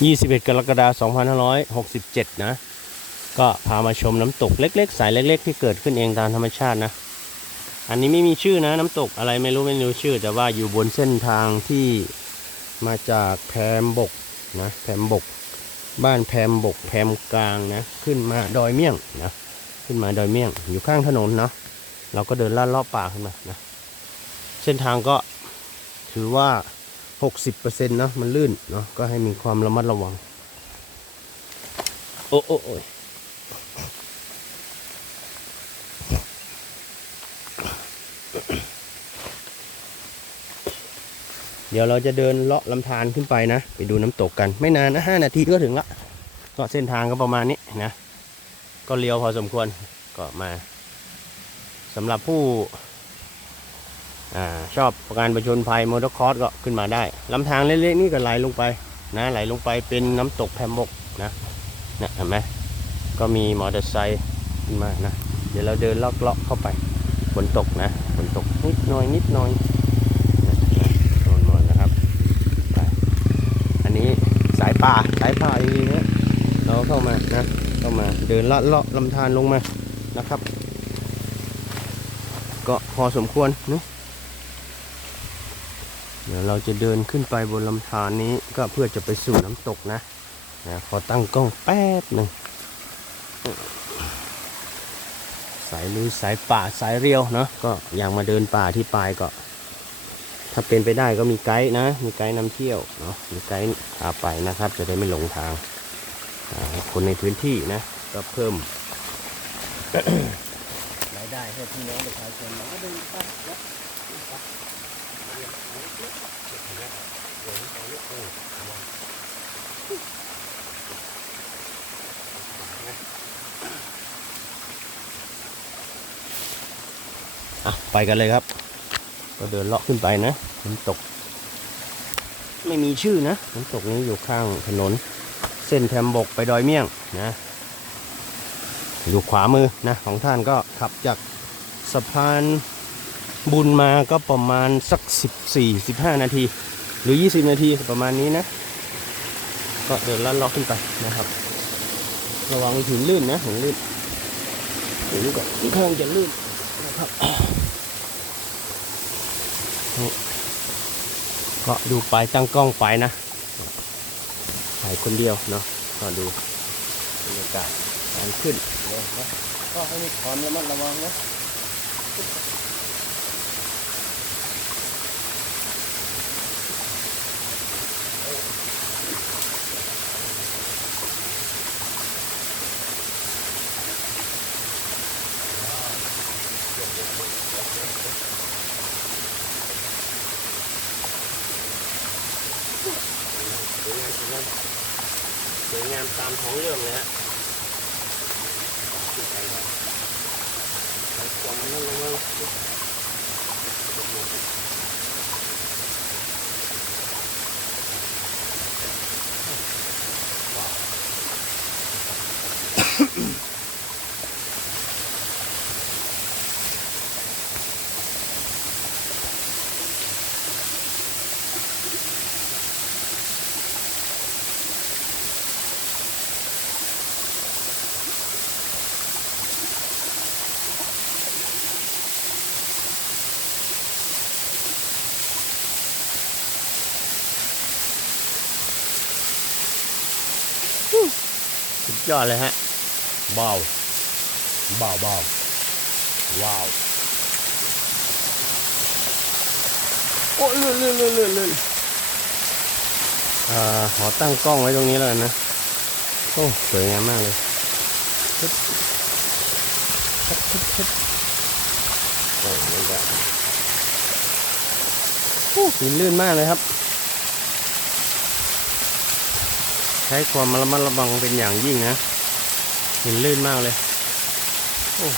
21 กรกฎาคม2567 นะ ก็พามาชมน้ำตกเล็ก ๆ สายเล็ก ๆ ที่เกิดขึ้นเองตามธรรมชาตินะ อันนี้ไม่มีชื่อนะน้ำตกอะไรไม่รู้ไม่รู้ชื่อ แต่ว่าอยู่บนเส้นทางที่มาจากแพมบกนะแพมบก บ้านแพมบกแพมกลางนะ ขึ้นมาดอยเมี่ยงนะ ขึ้นมาดอยเมี่ยง อยู่ข้างถนนเนาะเราก็เดินลาดเลาะป่าขึ้นมานะ เส้นทางก็ถือว่า 60%เนาะมันลื่นเนาะก็ให้มีความระมัดระวังโอ้โอ้โอ้ยเดี๋ยวเราจะเดินเลาะลำธารขึ้นไปนะ ไปดูน้ำตกกัน ไม่นานนะห้านาทีก็ถึงละก็เส้นทางก็ประมาณนี้นะ ก็เลี้ยวพอสมควรก็มาสำหรับผู้ อชอบการประชนภัยมอเตอร์คอร์สก็ขึ้นมาได้ลำธารเล็กๆนี่ก็ไหลลงไปนะไหลลงไปเป็นน้ำตกแพมบกนะนะเห็นไหมก็มีมอเตอร์ไซค์ขึ้นมานะเดี๋ยวเราเดินลาะเลาะเข้าไปฝนตกนะฝนตกนิดหน่อยนิดหน่อยนะนะโน่นๆนะครับไปอันนี้สายป่าสายป่าอย่างนี้นะเราเข้ามานะเข้ามาเดินเลาะเลาะลำธารลงมานะครับ ก็พอสมควรเนอะ เดี๋ยวเราจะเดินขึ้นไปบนลำธารนี้ก็เพื่อจะไปสู่น้ำตกนะนะขอตั้งกล้องแป๊บหนึ่งสายลุยสายป่าสายเรียวเนาะก็อยากมาเดินป่าที่ปลายก็ ถ้าเป็นไปได้ก็มีไกด์นะ มีไกด์นำเที่ยวเนาะมีไกด์พาไปนะครับ จะได้ไม่หลงทางคนในพื้นที่นะก็เพิ่มรายได้ให้พี่น้องประชาชนเราก็เดินไปแล้ว อะไปกันเลยครับ ก็เดินเลาะขึ้นไปนะน้ำตก ไม่มีชื่อนะน้ำตกนี้อยู่ข้างถนน เส้นแทมบกไปดอยเมี่ยงนะอยู่ขวามือนะของท่านก็ขับจากสะพาน บุญมาก็ประมาณสัก 14 15 นาที หรือ 20 นาทีประมาณนี้นะ ก็เดินลัดเลาะขึ้นไปนะครับ ระวังหินลื่นนะหินลื่นหินก็ค่อนข้างจะลื่นนะครับก็ดูไปตั้งกล้องไปนะถ่ายคนเดียวเนาะก็ดูบรรยากาศการขึ้นเลยนะก็ให้มีความระมัดระวังนะ สวยงามสวยงามสวยงามตามท้องเรื่องเลยฮะขึ้นไปครับไปความนั่นลงมา ยอดเลยฮะเบาเบาเบาว้าวโอ้ลื่นลื่นลื่นลื่นลื่นอ่าขอตั้งกล้องไว้ตรงนี้แล้วกันนะโอ้สวยงามมากเลยฮึบฮึบฮึบฮึบโอ้มันจะโอ้หินลื่นมากเลยครับ ใช้ความระมัดระวังเป็นอย่างยิ่งนะหินลื่นมากเลย โอ้